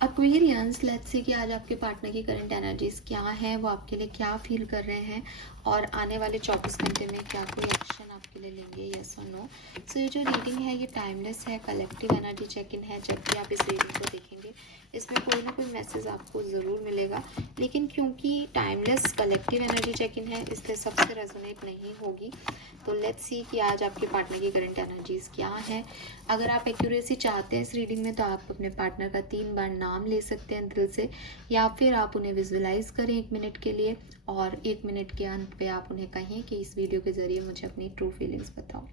Aquarians, let's say कि आज आपके पार्टनर की करंट एनर्जीज क्या है, वो आपके लिए क्या फील कर रहे हैं और आने वाले 24 घंटे में क्या कोई एक्शन आपके लिए लेंगे, यस और नो। सो ये जो रीडिंग है ये टाइमलेस है, कलेक्टिव एनर्जी चेक इन है। जब भी आप इस रीडिंग को देखेंगे इसमें कोई ना कोई मैसेज आपको ज़रूर मिलेगा, लेकिन क्योंकि timeless collective energy check in है इसलिए सबसे रेजोनेट नहीं होगी। तो लेट्स सी कि आज आपके पार्टनर की करंट एनर्जीज क्या है। अगर आप एक्यूरेसी चाहते हैं इस रीडिंग में तो आप अपने पार्टनर का 3 बार नाम ले सकते हैं दिल से, या फिर आप उन्हें विजुअलाइज करें 1 मिनट के लिए और 1 मिनट के अंत पे आप उन्हें कहें कि इस वीडियो के ज़रिए मुझे अपनी ट्रू फीलिंग्स बताओ।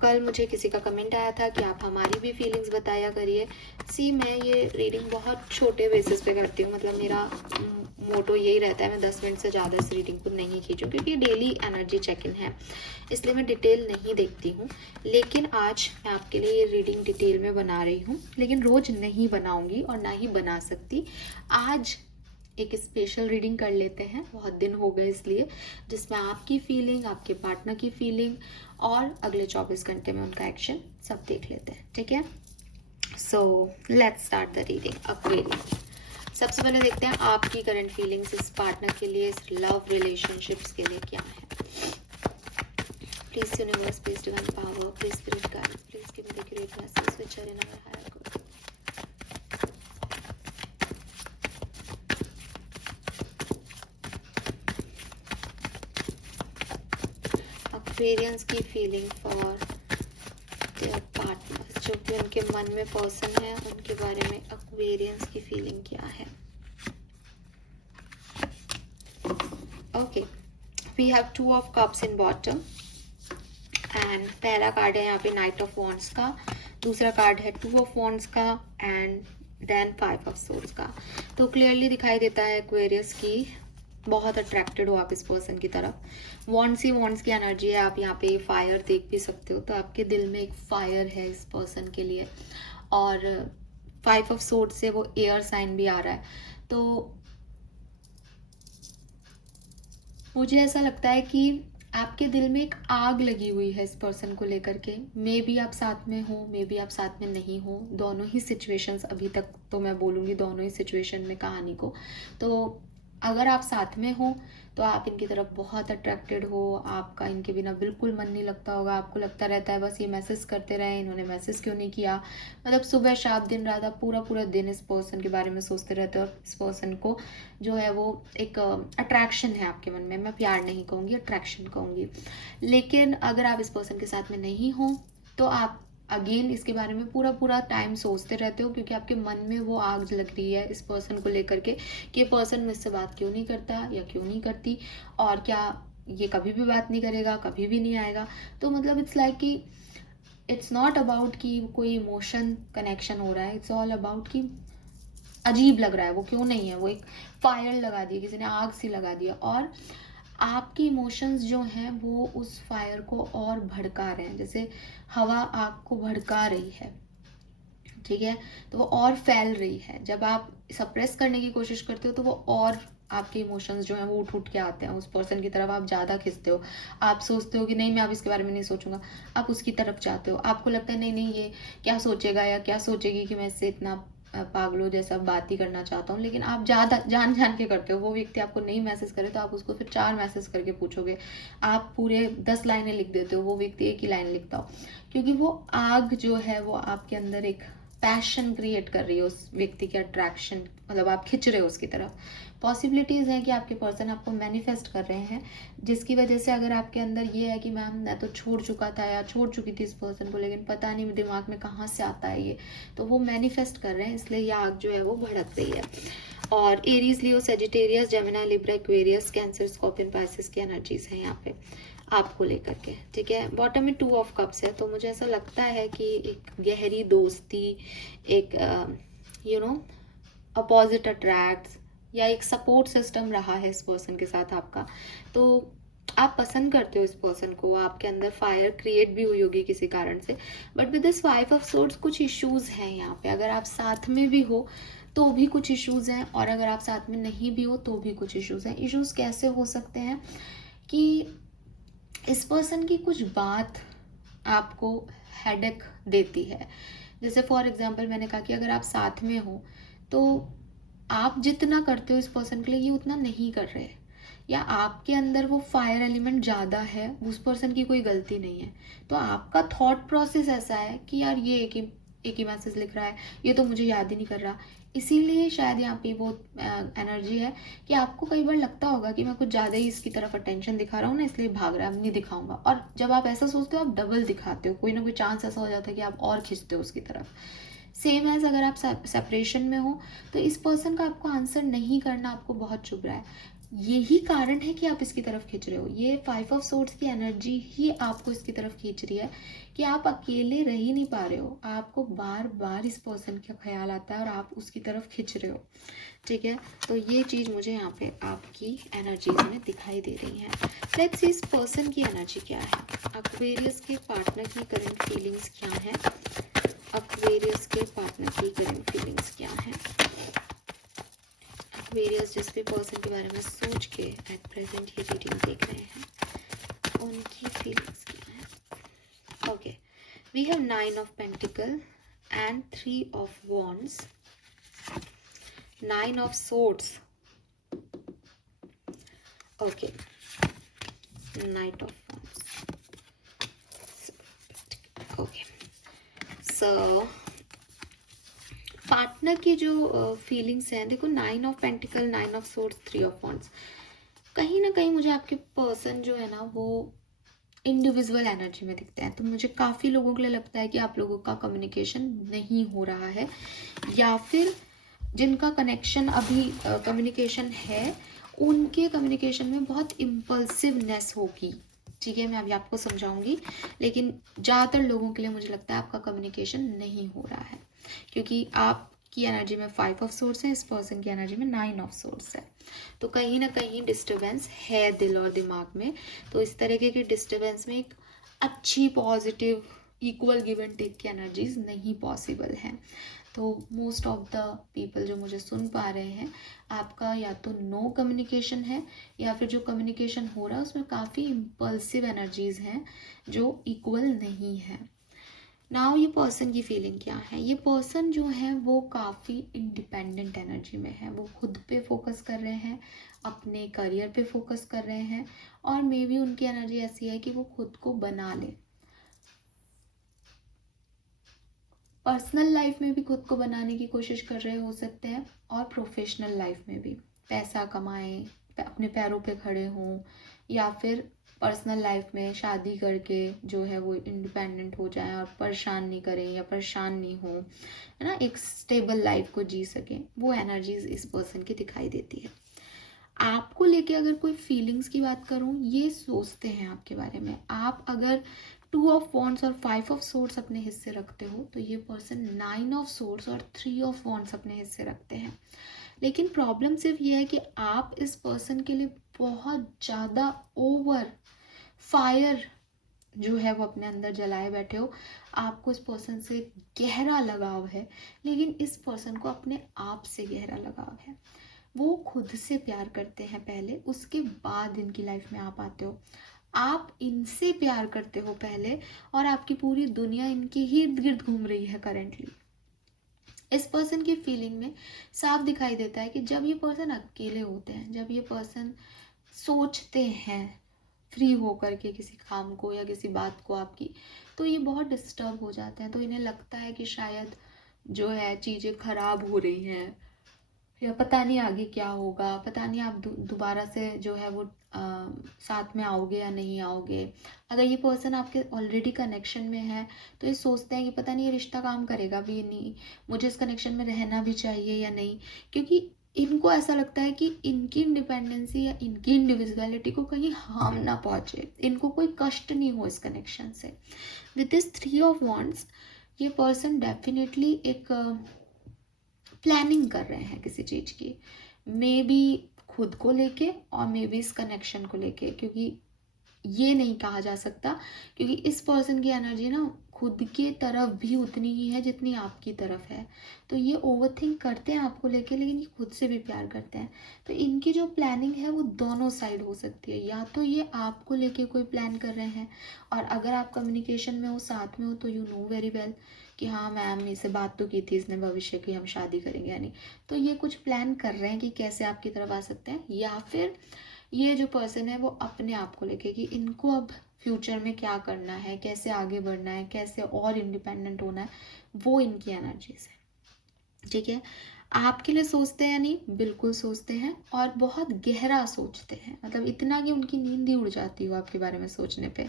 कल मुझे किसी का कमेंट आया था कि आप हमारी भी फीलिंग्स बताया करिए। मैं ये रीडिंग बहुत छोटे बेसिस पे करती हूँ, मतलब मेरा मोटो यही रहता है मैं 10 मिनट से ज़्यादा इस रीडिंग को नहीं खींचूँ, क्योंकि डेली एनर्जी चेक इन है इसलिए मैं डिटेल नहीं देखती हूँ। लेकिन आज मैं आपके लिए ये रीडिंग डिटेल में बना रही हूँ, लेकिन रोज़ नहीं बनाऊँगी और ना ही बना सकती। आज एक स्पेशल रीडिंग कर लेते हैं, बहुत दिन हो गए इसलिए, जिसमें आपकी फीलिंग, आपके पार्टनर की फीलिंग और अगले 24 घंटे में उनका एक्शन सब देख लेते हैं, ठीक है। So let's start the reading. Aquarius, सबसे पहले देखते हैं आपकी करंट फीलिंग्स इस पार्टनर के लिए, इस लव रिलेशनशिप्स के लिए क्या है। Please universe, please divine power, please spirit guides, please give me the great message which are in our higher good. Aquarians की फीलिंग फॉर देयर पार्टनर, जो भी उनके मन में पर्सन है उनके बारे में एक्वेरियंस की फीलिंग क्या है। Okay, we have 2 of cups in bottom and पहला कार्ड है यहाँ पे नाइट ऑफ वॉन्ड्स का, दूसरा कार्ड है 2 ऑफ वॉन्ड्स का एंड देन 5 ऑफ सोर्ड्स का। तो क्लियरली दिखाई देता है एक्वेरियस की बहुत अट्रैक्टेड हो आप इस पर्सन की तरफ। वॉन्ड्स ही वॉन्ड्स की एनर्जी है, आप यहाँ पे फायर देख भी सकते हो, तो आपके दिल में एक फायर है इस पर्सन के लिए। और 5 ऑफ सोर्ड्स से वो एयर साइन भी आ रहा है, तो मुझे ऐसा लगता है कि आपके दिल में एक आग लगी हुई है इस पर्सन को लेकर के। मे बी आप साथ में हो, मे बी आप साथ में नहीं हो, दोनों ही सिचुएशंस, अभी तक तो मैं बोलूँगी दोनों ही सिचुएशन में कहानी को। तो अगर आप साथ में हो तो आप इनकी तरफ बहुत अट्रैक्टेड हो, आपका इनके बिना बिल्कुल मन नहीं लगता होगा, आपको लगता रहता है बस ये मैसेज करते रहे, इन्होंने मैसेज क्यों नहीं किया। मतलब सुबह शाम दिन रात आप पूरा पूरा दिन इस पर्सन के बारे में सोचते रहते हो और इस पर्सन को जो है वो एक अट्रैक्शन है आपके मन में। मैं प्यार नहीं कहूँगी, अट्रैक्शन कहूँगी। लेकिन अगर आप इस पर्सन के साथ में नहीं हो तो आप अगेन इसके बारे में पूरा पूरा टाइम सोचते रहते हो, क्योंकि आपके मन में वो आग लग रही है इस पर्सन को लेकर के कि ये पर्सन मुझसे बात क्यों नहीं करता या क्यों नहीं करती, और क्या ये कभी भी बात नहीं करेगा, कभी भी नहीं आएगा। तो मतलब इट्स लाइक कि इट्स नॉट अबाउट कि कोई इमोशन कनेक्शन हो रहा है, इट्स ऑल अबाउट कि अजीब लग रहा है, वो क्यों नहीं है, वो एक फायर लगा दी, किसी ने आग सी लगा दिया, और आपके इमोशंस जो हैं वो उस फायर को और भड़का रहे हैं, जैसे हवा आग को भड़का रही है, ठीक है। तो वो और फैल रही है, जब आप सप्रेस करने की कोशिश करते हो तो वो और आपके इमोशंस जो हैं वो उठ उठ के आते हैं, उस पर्सन की तरफ आप ज़्यादा खिंचते हो। आप सोचते हो कि नहीं मैं अब इसके बारे में नहीं सोचूंगा, आप उसकी तरफ जाते हो। आपको लगता है नहीं नहीं ये क्या सोचेगा या क्या सोचेगी कि मैं इससे इतना पागलों जैसा बात ही करना चाहता हूँ, लेकिन आप ज़्यादा जान जान के करते हो। वो व्यक्ति आपको नहीं मैसेज करे तो आप उसको फिर 4 मैसेज करके पूछोगे, आप पूरे 10 लाइनें लिख देते हो, वो व्यक्ति एक ही लाइन लिखता हो, क्योंकि वो आग जो है वो आपके अंदर एक पैशन क्रिएट कर रही है उस व्यक्ति के अट्रैक्शन, मतलब आप खिंच रहे हो उसकी तरफ। पॉसिबिलिटीज़ हैं कि आपके पर्सन आपको मैनिफेस्ट कर रहे हैं, जिसकी वजह से अगर आपके अंदर ये है कि मैम मैं तो छोड़ चुका था या छोड़ चुकी थी इस पर्सन को, लेकिन पता नहीं दिमाग में कहाँ से आता है ये, तो वो मैनिफेस्ट कर रहे हैं, इसलिए ये आग जो है वो भड़क रही है। और Aries, Leo, Sagittarius, Gemini, Libra, Aquarius, Cancer, Scorpion, Pisces की एनर्जीज हैं यहाँ पे आपको लेकर के, ठीक है। बॉटम में 2 ऑफ कप्स है, तो मुझे ऐसा लगता है कि एक गहरी दोस्ती, एक अपोजिट अट्रैक्ट्स, या एक सपोर्ट सिस्टम रहा है इस पर्सन के साथ आपका। तो आप पसंद करते हो इस पर्सन को, आपके अंदर फायर क्रिएट भी हुई होगी किसी कारण से, but with this 5 of swords कुछ इश्यूज हैं यहाँ पे। अगर आप साथ में भी हो तो भी कुछ इश्यूज हैं, और अगर आप साथ में नहीं भी हो तो भी कुछ इश्यूज हैं। इश्यूज कैसे हो सकते हैं कि इस पर्सन की कुछ बात आपको हेडेक देती है, जैसे फॉर एग्जांपल मैंने कहा कि अगर आप साथ में हो तो आप जितना करते हो इस पर्सन के लिए ये उतना नहीं कर रहे, या आपके अंदर वो फायर एलिमेंट ज़्यादा है, उस पर्सन की कोई गलती नहीं है, तो आपका थॉट प्रोसेस ऐसा है कि यार ये एक ही मैसेज लिख रहा है, ये तो मुझे याद ही नहीं कर रहा। इसीलिए शायद यहाँ पे वो एनर्जी है कि आपको कई बार लगता होगा कि मैं कुछ ज़्यादा ही इसकी तरफ अटेंशन दिखा रहा हूँ ना, इसलिए भाग रहा है, अब नहीं दिखाऊंगा। और जब आप ऐसा सोचते हो आप डबल दिखाते हो, कोई ना कोई चांस ऐसा हो जाता है कि आप और खींचते हो उसकी तरफ। सेम एज अगर आप सेपरेशन में हो तो इस पर्सन का आपको आंसर नहीं करना आपको बहुत चुभ रहा है, यही कारण है कि आप इसकी तरफ खींच रहे हो। ये 5 ऑफ सोर्ड्स की एनर्जी ही आपको इसकी तरफ खींच रही है कि आप अकेले रह ही नहीं पा रहे हो, आपको बार बार इस पर्सन का ख्याल आता है और आप उसकी तरफ खींच रहे हो। ठीक है, तो ये चीज़ मुझे यहाँ पे आपकी एनर्जीज में दिखाई दे रही है। लेट्स सी इस पर्सन की एनर्जी क्या है, एक्वेरियस के पार्टनर की करंट फीलिंग्स क्या है, एक्वेरियस के पार्टनर की करंट फीलिंग्स क्या है, एक्वेरियस जिस भी पर्सन के बारे में सोच के एट प्रेजेंट ये रीडिंग देख रहे हैं उनकी फीलिंग्स क्या है। Okay, we have 9 of pentacle and 3 of wands, 9 of swords, okay, knight of wands, okay. So partner की जो फीलिंग्स हैं, देखो 9 of pentacle, 9 of swords, 3 of wands, कहीं ना कहीं मुझे आपके पर्सन जो है ना वो इंडिविजुअल एनर्जी में दिखते हैं। तो मुझे काफ़ी लोगों के लिए लगता है कि आप लोगों का कम्युनिकेशन नहीं हो रहा है, या फिर जिनका कनेक्शन अभी कम्युनिकेशन है उनके कम्युनिकेशन में बहुत इम्पल्सिवनेस होगी। ठीक है, मैं अभी आपको समझाऊंगी, लेकिन ज़्यादातर लोगों के लिए मुझे लगता है आपका कम्युनिकेशन नहीं हो रहा है, क्योंकि आपकी एनर्जी में 5 ऑफ सोर्स है, इस पर्सन की एनर्जी में 9 ऑफ सोर्स है। तो कहीं ना कहीं डिस्टर्बेंस है दिल और दिमाग में। तो इस तरीके के डिस्टर्बेंस में एक अच्छी positive equal give and take की एनर्जीज नहीं पॉसिबल हैं। तो मोस्ट ऑफ द पीपल जो मुझे सुन पा रहे हैं, आपका या तो नो कम्युनिकेशन है, या फिर जो कम्युनिकेशन हो रहा है उसमें काफ़ी इम्पल्सिव एनर्जीज हैं जो इक्वल नहीं है। नाउ ये पर्सन की फीलिंग क्या है, ये पर्सन जो है वो काफ़ी इंडिपेंडेंट एनर्जी में है, वो खुद पे फोकस कर रहे हैं, अपने करियर पे फोकस कर रहे हैं, और मे बी उनकी एनर्जी ऐसी है कि वो खुद को बना ले, पर्सनल लाइफ में भी खुद को बनाने की कोशिश कर रहे हो सकते हैं, और प्रोफेशनल लाइफ में भी पैसा कमाएं, अपने पैरों पे खड़े हों, या फिर पर्सनल लाइफ में शादी करके जो है वो इंडिपेंडेंट हो जाएं और परेशान नहीं करें या परेशान नहीं हो, है ना, एक स्टेबल लाइफ को जी सकें। वो एनर्जीज इस पर्सन की दिखाई देती है। आपको लेके अगर कोई फीलिंग्स की बात करूं, ये सोचते हैं आपके बारे में। आप अगर 2 ऑफ वॉन्ड्स और 5 ऑफ सोर्ड्स अपने हिस्से रखते हो, तो ये पर्सन 9 ऑफ सोर्ड्स और 3 ऑफ वॉन्ड्स अपने हिस्से रखते हैं। लेकिन प्रॉब्लम सिर्फ ये है कि आप इस पर्सन के लिए बहुत ज़्यादा ओवर फायर जो है वो अपने अंदर जलाए बैठे हो। आपको इस पर्सन से गहरा लगाव है, लेकिन इस पर्सन को अपने आप से गहरा लगाव है। वो खुद से प्यार करते हैं पहले, उसके बाद इनकी लाइफ में आप आते हो। आप इनसे प्यार करते हो पहले, और आपकी पूरी दुनिया इनके ही इर्द गिर्द घूम रही है करेंटली। इस पर्सन की फीलिंग में साफ दिखाई देता है कि जब ये पर्सन अकेले होते हैं, जब ये पर्सन सोचते हैं फ्री होकर के किसी काम को या किसी बात को आपकी, तो ये बहुत डिस्टर्ब हो जाते हैं। तो इन्हें लगता है कि शायद जो है चीज़ें खराब हो रही हैं, या पता नहीं आगे क्या होगा, पता नहीं आप दोबारा से जो है वो साथ में आओगे या नहीं आओगे। अगर ये पर्सन आपके ऑलरेडी कनेक्शन में है तो ये सोचते हैं कि पता नहीं ये रिश्ता काम करेगा भी नहीं, मुझे इस कनेक्शन में रहना भी चाहिए या नहीं, क्योंकि इनको ऐसा लगता है कि इनकी इंडिपेंडेंसी या इनकी इंडिविजुअलिटी को कहीं हार्म ना पहुंचे, इनको कोई कष्ट नहीं हो इस कनेक्शन से। विद दिस 3 ऑफ वॉन्ड्स, ये पर्सन डेफिनेटली एक प्लानिंग कर रहे हैं किसी चीज़ की, मे बी खुद को लेके और मे बी इस कनेक्शन को लेके, क्योंकि ये नहीं कहा जा सकता, क्योंकि इस पर्सन की एनर्जी ना खुद के तरफ भी उतनी ही है जितनी आपकी तरफ है। तो ये ओवरथिंक करते हैं आपको लेके, लेकिन ये खुद से भी प्यार करते हैं। तो इनकी जो प्लानिंग है वो दोनों साइड हो सकती है, या तो ये आपको लेके कोई प्लान कर रहे हैं, और अगर आप कम्युनिकेशन में हो, साथ में हो, तो यू नो वेरी वेल कि हाँ मैम इससे बात तो की थी इसने भविष्य की, हम शादी करेंगे यानी। तो ये कुछ प्लान कर रहे हैं कि कैसे आपकी तरफ आ सकते हैं, या फिर ये जो पर्सन है वो अपने आप को लेके कि इनको अब फ्यूचर में क्या करना है, कैसे आगे बढ़ना है, कैसे और इंडिपेंडेंट होना है, वो इनकी एनर्जीज है। ठीक है, आपके लिए सोचते हैं या नहीं, बिल्कुल सोचते हैं, और बहुत गहरा सोचते हैं, मतलब इतना कि उनकी नींद ही उड़ जाती हो आपके बारे में सोचने पे।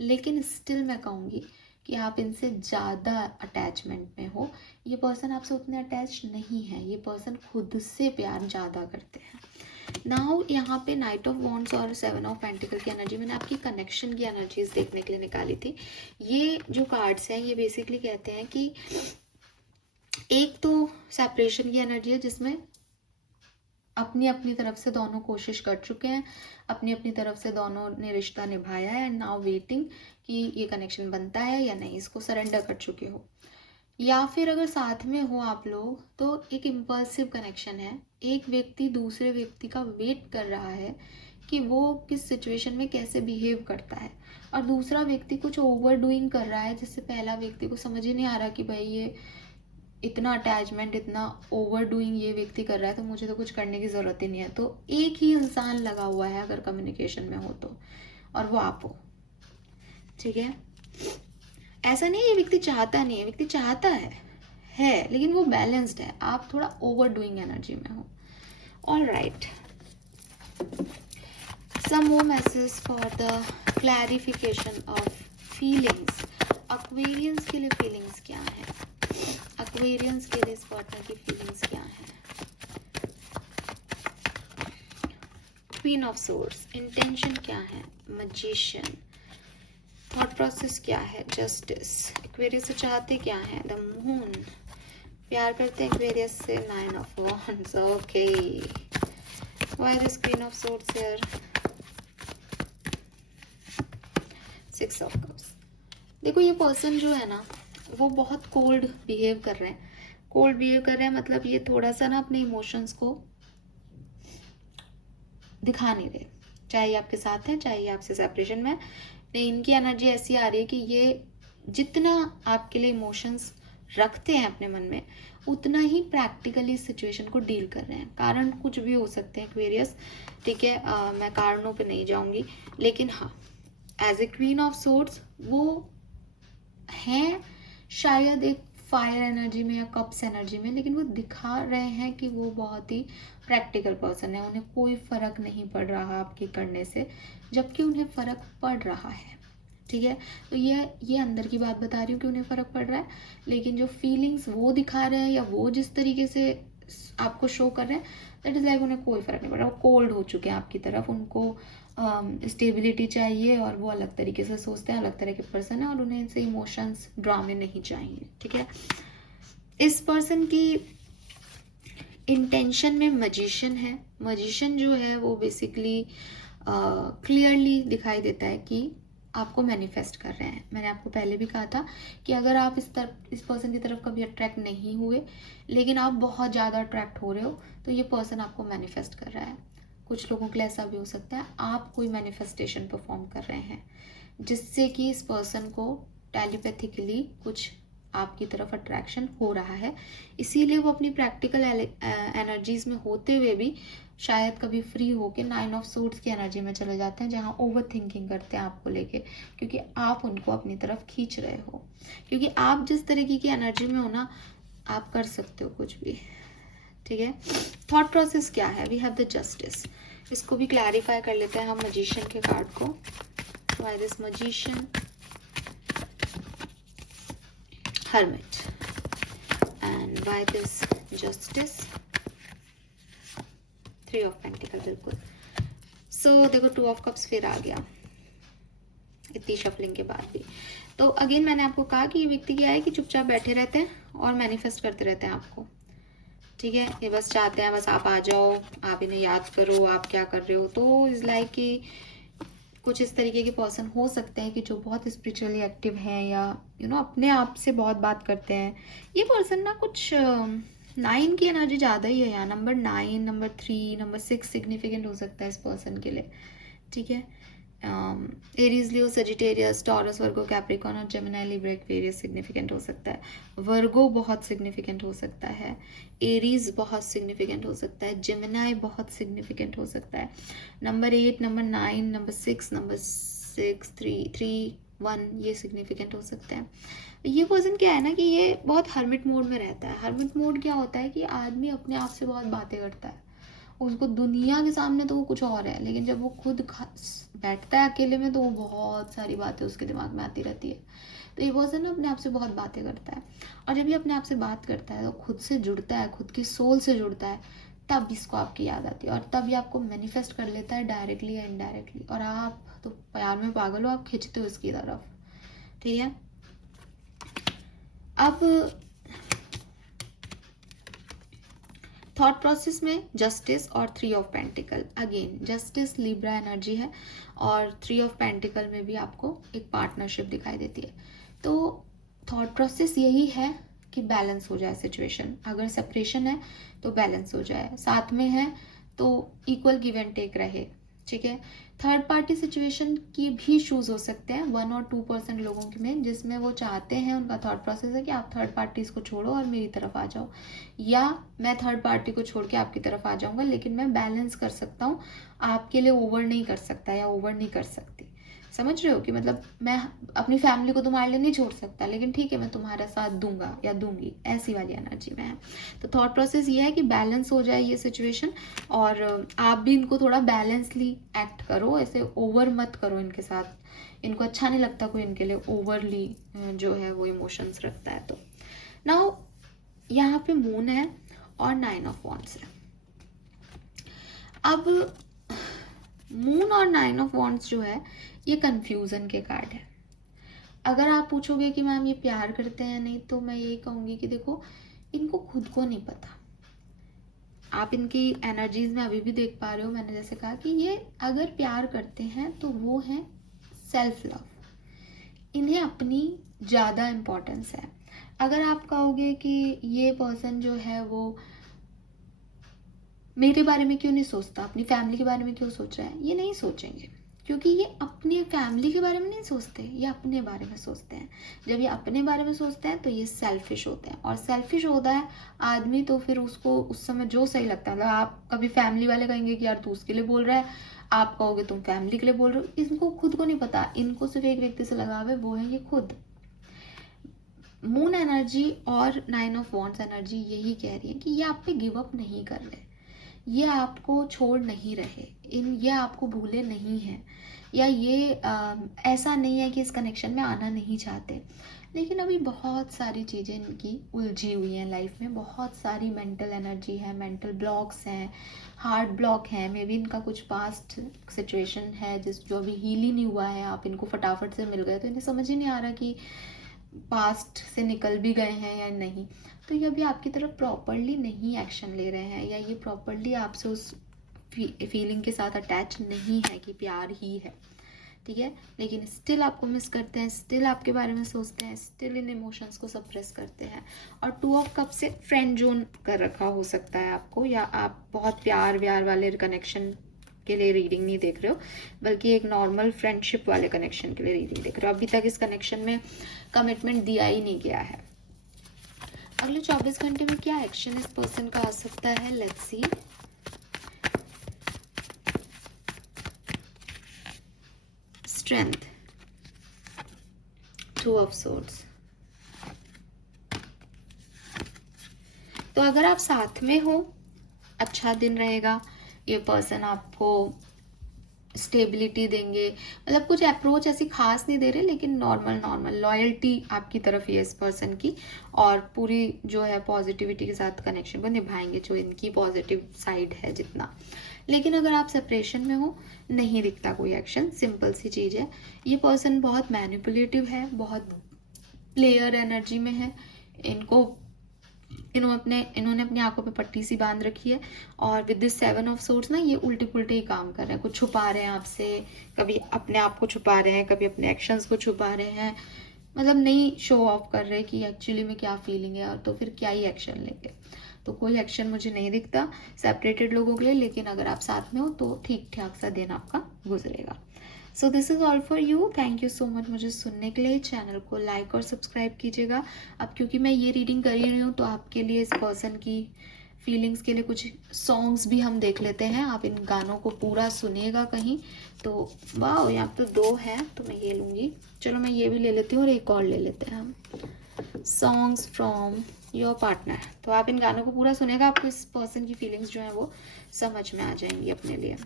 लेकिन स्टिल मैं कहूँगी कि आप इनसे ज़्यादा अटैचमेंट में हो। ये पर्सन आपसे उतने अटैच नहीं है, ये पर्सन खुद से प्यार ज़्यादा करते हैं। नाउ यहाँ पे नाइट ऑफ वॉन्ड्स और 7 ऑफ पेंटिकल की एनर्जी मैंने आपकी कनेक्शन की एनर्जीज देखने के लिए निकाली थी। ये जो कार्ड्स हैं ये बेसिकली कहते हैं कि एक तो सेपरेशन की एनर्जी है, जिसमें अपनी अपनी तरफ से दोनों कोशिश कर चुके हैं, अपनी अपनी तरफ से दोनों ने रिश्ता निभाया है, एंड नाउ वेटिंग कि ये कनेक्शन बनता है या नहीं, इसको सरेंडर कर चुके हो। या फिर अगर साथ में हो आप लोग तो एक इम्पल्सिव कनेक्शन है, एक व्यक्ति दूसरे व्यक्ति का वेट कर रहा है कि वो किस सिचुएशन में कैसे बिहेव करता है, और दूसरा व्यक्ति कुछ ओवर डूइंग कर रहा है, जिससे पहला व्यक्ति को समझ ही नहीं आ रहा कि भाई ये इतना अटैचमेंट, इतना ओवर डूइंग ये व्यक्ति कर रहा है, तो मुझे तो कुछ करने की ज़रूरत ही नहीं है। तो एक ही इंसान लगा हुआ है अगर कम्युनिकेशन में हो तो, और वो आप हो। ठीक है, ऐसा नहीं है ये व्यक्ति चाहता नहीं है, व्यक्ति चाहता है लेकिन वो बैलेंस्ड है, आप थोड़ा ओवर डूइंग एनर्जी में हो। All right, some more message for the clarification of feelings. Aquarians के लिए फीलिंग्स क्या है, एक्वेरियंस के लिए इस पार्टनर की फीलिंग्स क्या है। क्वीन ऑफ सोर्ड्स, इंटेंशन क्या है, मैजिशियन, थॉट प्रोसेस क्या है, जस्टिस, एक्वेरियस से चाहते क्या है, द मून, प्यार करते हैं एक्वेरियस से, 9 of wands, okay, why this queen of swords here, 6 of cups. देखो ये पर्सन जो है ना वो बहुत कोल्ड बिहेव कर रहे हैं, कोल्ड बिहेव कर रहे हैं मतलब ये थोड़ा सा ना अपने इमोशंस को दिखा नहीं रहे, चाहे ये आपके साथ है चाहे ये आपसे सेपरेशन में है। नहीं, इनकी एनर्जी ऐसी आ रही है कि ये जितना आपके लिए इमोशंस रखते हैं अपने मन में, उतना ही प्रैक्टिकली इस सिचुएशन को डील कर रहे हैं। कारण कुछ भी हो सकते हैं एक्वेरियस, ठीक है, मैं कारणों पे नहीं जाऊंगी, लेकिन हाँ as a queen of swords वो हैं शायद एक फायर एनर्जी में या कप्स एनर्जी में, लेकिन वो दिखा रहे हैं कि वो बहुत ही प्रैक्टिकल पर्सन है, उन्हें कोई फर्क नहीं पड़ रहा आपके करने से, जबकि उन्हें फर्क पड़ रहा है। ठीक है, तो ये अंदर की बात बता रही हूँ कि उन्हें फर्क पड़ रहा है, लेकिन जो फीलिंग्स वो दिखा रहे हैं या वो जिस तरीके से आपको शो कर रहे हैं, दैट इज लाइक उन्हें कोई फर्क नहीं पड़ रहा, वो कोल्ड हो चुके हैं आपकी तरफ, उनको स्टेबिलिटी चाहिए और वो अलग तरीके से सोचते हैं, अलग तरह के पर्सन है, और उन्हें इनसे इमोशंस ड्रामे नहीं चाहिए। ठीक है, इस पर्सन की इंटेंशन में मैजिशियन है। मैजिशियन जो है वो बेसिकली क्लियरली दिखाई देता है कि आपको मैनिफेस्ट कर रहे हैं। मैंने आपको पहले भी कहा था कि अगर आप इस पर्सन की तरफ कभी अट्रैक्ट नहीं हुए लेकिन आप बहुत ज़्यादा अट्रैक्ट हो रहे हो, तो ये पर्सन आपको मैनिफेस्ट कर रहा है। कुछ लोगों के लिए ऐसा भी हो सकता है आप कोई मैनिफेस्टेशन परफॉर्म कर रहे हैं जिससे कि इस पर्सन को टेलीपैथिकली कुछ आपकी तरफ अट्रैक्शन हो रहा है, इसीलिए वो अपनी प्रैक्टिकल एनर्जीज में होते हुए भी शायद कभी फ्री होके 9 ऑफ सोर्ड्स की एनर्जी में चले जाते हैं, जहाँ ओवर थिंकिंग करते हैं आपको लेके, क्योंकि आप उनको अपनी तरफ खींच रहे हो। क्योंकि आप जिस तरीके की एनर्जी में हो ना, आप कर सकते हो कुछ भी। ठीक है, थॉट प्रोसेस क्या है, वी हैव द जस्टिस, इसको भी क्लैरिफाई कर लेते हैं हम मैजिशियन के कार्ड को। Why this magician, hermit, and why this justice, 3 of pentacles, बिल्कुल। सो देखो 2 ऑफ कप्स फिर आ गया इतनी शफलिंग के बाद भी। तो अगेन मैंने आपको कहा कि ये व्यक्ति क्या है कि चुपचाप बैठे रहते हैं और मैनिफेस्ट करते रहते हैं आपको। ठीक है, ये बस चाहते हैं बस आप आ जाओ, आप इन्हें याद करो, आप क्या कर रहे हो। तो इज लाइक कि कुछ इस तरीके के पर्सन हो सकते हैं कि जो बहुत स्पिरिचुअली एक्टिव हैं या अपने आप से बहुत बात करते हैं। ये पर्सन ना कुछ 9 की एनर्जी ज़्यादा ही है यहाँ। नंबर 9, नंबर 3, नंबर 6 सिग्निफिकेंट हो सकता है इस पर्सन के लिए, ठीक है। एरीज, लियो, सजिटेरियस, टॉरस, वर्गो, कैप्रिकॉर्न और जेमिनी, लिब्रा, एक्वेरियस सिग्निफिकेंट हो सकता है। वर्गो बहुत सिग्निफिकेंट हो सकता है। एरीज बहुत सिग्निफिकेंट हो सकता है। जेमिनी बहुत सिग्निफिकेंट हो सकता है। नंबर 8, नंबर 9, नंबर 6, नंबर 6, 3, 3, 1 ये सिग्निफिकेंट हो सकते हैं। ये पर्सन क्या है ना कि ये बहुत हर्मिट मोड में रहता है। हर्मिट मोड क्या होता है कि आदमी अपने आप से बहुत बातें करता है। उसको दुनिया के सामने तो वो कुछ और है, लेकिन जब वो खुद बैठता है अकेले में तो वो बहुत सारी बातें उसके दिमाग में आती रहती है। तो ये पर्सन ना अपने आप से बहुत बातें करता है, और जब ये अपने आप से बात करता है तो खुद से जुड़ता है, खुद की सोल से जुड़ता है, तब इसको आपकी याद आती है और तब ये आपको मैनिफेस्ट कर लेता है डायरेक्टली या इनडायरेक्टली, और आप तो प्यार में पागल हो, आप खिंचते हो इसकी तरफ, ठीक है। अब थॉट प्रोसेस में जस्टिस और 3 of pentacle, again justice Libra energy है और 3 ऑफ पेंटिकल में भी आपको एक पार्टनरशिप दिखाई देती है। तो थॉट प्रोसेस यही है कि बैलेंस हो जाए सिचुएशन। अगर सेपरेशन है तो बैलेंस हो जाए, साथ में है तो इक्वल गिव एंड टेक रहे, ठीक है। थर्ड पार्टी सिचुएशन की भी इशूज हो सकते हैं 1 और 2% लोगों के में, जिसमें वो चाहते हैं, उनका थॉट प्रोसेस है कि आप थर्ड पार्टीज को छोड़ो और मेरी तरफ आ जाओ, या मैं थर्ड पार्टी को छोड़ के आपकी तरफ आ जाऊंगा, लेकिन मैं बैलेंस कर सकता हूँ, आपके लिए ओवर नहीं कर सकता या ओवर नहीं कर सकती। समझ रहे हो कि मतलब मैं अपनी फैमिली को तुम्हारे लिए नहीं छोड़ सकता, लेकिन ठीक है मैं तुम्हारा साथ दूंगा या दूंगी, ऐसी वाली एनर्जी में है। तो थॉट प्रोसेस ये है कि बैलेंस हो जाए ये सिचुएशन, और आप भी इनको थोड़ा बैलेंसली एक्ट करो, ऐसे ओवर मत करो इनके साथ। इनको अच्छा नहीं लगता कोई इनके लिए ओवरली जो है वो इमोशंस रखता है। तो नाउ यहाँ पे मून है और 9 ऑफ वॉन्ड्स है। अब मून और 9 ऑफ वॉन्ड्स जो है ये कंफ्यूजन के कार्ड है। अगर आप पूछोगे कि मैम ये प्यार करते हैं नहीं, तो मैं यही कहूँगी कि देखो इनको खुद को नहीं पता। आप इनकी एनर्जीज में अभी भी देख पा रहे हो, मैंने जैसे कहा कि ये अगर प्यार करते हैं तो वो है सेल्फ लव, इन्हें अपनी ज़्यादा इम्पोर्टेंस है। अगर आप कहोगे कि ये पर्सन जो है वो मेरे बारे में क्यों नहीं सोचता, अपनी फैमिली के बारे में क्यों सोच रहा है, ये नहीं सोचेंगे, क्योंकि ये अपनी फैमिली के बारे में नहीं सोचते, ये अपने बारे में सोचते हैं। जब ये अपने बारे में सोचते हैं तो ये सेल्फिश होते हैं, और सेल्फिश होता है आदमी तो फिर उसको उस समय जो सही लगता है, मतलब आप कभी फैमिली वाले कहेंगे कि यार तू उसके लिए बोल रहा है, आप कहोगे तुम फैमिली के लिए बोल रहे हो। इनको खुद को नहीं पता, इनको सिर्फ एक व्यक्ति से लगाव है, वो है ये खुद। मून एनर्जी और 9 ऑफ वॉन्ड्स एनर्जी यही कह रही है कि ये आप पे गिव अप नहीं कर रहे, ये आपको छोड़ नहीं रहे, ये आपको भूले नहीं हैं, या ये ऐसा नहीं है कि इस कनेक्शन में आना नहीं चाहते, लेकिन अभी बहुत सारी चीज़ें इनकी उलझी हुई हैं लाइफ में। बहुत सारी मेंटल एनर्जी है, मेंटल ब्लॉक्स हैं, हार्ट ब्लॉक है, मे बी इनका कुछ पास्ट सिचुएशन है जो अभी हील ही नहीं हुआ है। आप इनको फटाफट से मिल गए तो इन्हें समझ ही नहीं आ रहा कि पास्ट से निकल भी गए हैं या नहीं। तो ये अभी आपकी तरफ प्रॉपरली नहीं एक्शन ले रहे हैं, या ये प्रॉपरली आपसे उस फीलिंग के साथ अटैच नहीं है कि प्यार ही है, ठीक है। लेकिन स्टिल आपको मिस करते हैं, स्टिल आपके बारे में सोचते हैं, स्टिल इन इमोशंस को सप्रेस करते हैं। और 2 ऑफ कप से फ्रेंड जोन कर रखा हो सकता है आपको, या आप बहुत प्यार व्यार वाले कनेक्शन के लिए रीडिंग नहीं देख रहे हो, बल्कि एक नॉर्मल फ्रेंडशिप वाले कनेक्शन के लिए रीडिंग देख रहे हो। अभी तक इस कनेक्शन में कमिटमेंट दिया ही नहीं गया है। अगले 24 घंटे में क्या एक्शन इस पर्सन का आ सकता है, let's see. Strength, 2 of swords. तो अगर आप साथ में हो अच्छा दिन रहेगा, ये पर्सन आपको स्टेबिलिटी देंगे, मतलब कुछ अप्रोच ऐसी खास नहीं दे रहे, लेकिन नॉर्मल लॉयल्टी आपकी तरफ है इस पर्सन की, और पूरी जो है पॉजिटिविटी के साथ कनेक्शन को निभाएंगे, जो इनकी पॉजिटिव साइड है जितना। लेकिन अगर आप सेपरेशन में हो, नहीं दिखता कोई एक्शन, सिंपल सी चीज़ है। ये पर्सन बहुत मैनिपुलेटिव है, बहुत प्लेयर एनर्जी में है, इनको इन्होंने अपनी आंखों पे पट्टी सी बांध रखी है, और विद दिस 7 ऑफ सोर्ड्स ना ये उल्टे पुल्टे ही काम कर रहे हैं, कुछ छुपा रहे हैं आपसे, कभी अपने आप को छुपा रहे हैं, कभी अपने एक्शंस को छुपा रहे हैं, मतलब नहीं शो ऑफ कर रहे कि एक्चुअली में क्या फीलिंग है, और तो फिर क्या ही एक्शन लेंगे। तो कोई एक्शन मुझे नहीं दिखता सेपरेटेड लोगों के लिए, लेकिन अगर आप साथ में हो तो ठीक ठाक सा दिन आपका गुजरेगा। So this is all for you. Thank you so much मुझे सुनने के लिए। चैनल को लाइक और सब्सक्राइब कीजिएगा। अब क्योंकि मैं ये रीडिंग कर ही रही हूँ तो आपके लिए, इस पर्सन की फीलिंग्स के लिए कुछ सॉन्ग्स भी हम देख लेते हैं। आप इन गानों को पूरा सुनिएगा कहीं तो। वाह, यहाँ तो 2 हैं तो मैं ये लूँगी। चलो मैं ये भी ले लेती हूँ और एक और ले लेते हैं हम। Songs from your partner. तो आप इन गानों को पूरा सुनेगा, आपको इस पर्सन की फीलिंग्स जो है वो समझ में आ जाएंगी अपने लिए।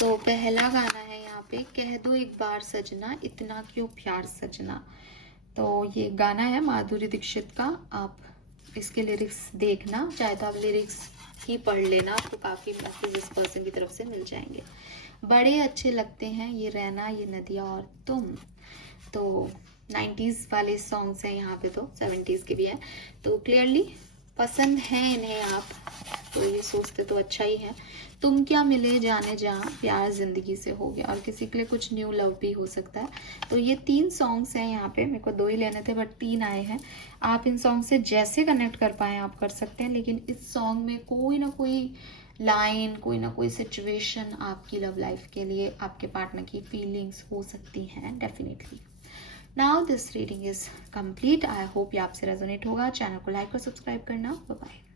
तो पहला गाना है यहाँ पे, कह दो एक बार सजना इतना क्यों प्यार सजना। तो ये गाना है माधुरी दीक्षित का। आप इसके लिरिक्स देखना, चाहे तो आप लिरिक्स ही पढ़ लेना, आपको काफ़ी मैसेज इस पर्सन की तरफ से मिल जाएंगे। बड़े अच्छे लगते हैं ये रहना ये नदियाँ और तुम। तो 90s वाले सॉन्ग्स हैं यहाँ पे, तो 70s के भी हैं, तो क्लियरली पसंद है इन्हें आप, तो ये सोचते तो अच्छा ही है। तुम क्या मिले जाने जहाँ प्यार जिंदगी से हो गया, और किसी के लिए कुछ न्यू लव भी हो सकता है। तो ये 3 सॉन्ग्स हैं यहाँ पे, मेरे को 2 ही लेने थे बट 3 आए हैं। आप इन सॉन्ग से जैसे कनेक्ट कर पाए आप कर सकते हैं, लेकिन इस सॉन्ग में कोई ना कोई लाइन, कोई ना कोई सिचुएशन आपकी लव लाइफ के लिए, आपके पार्टनर की फीलिंग्स हो सकती हैं definitely. Now this reading is complete. I hope ये आपसे रेजोनेट होगा। चैनल को लाइक और सब्सक्राइब करना। Bye bye.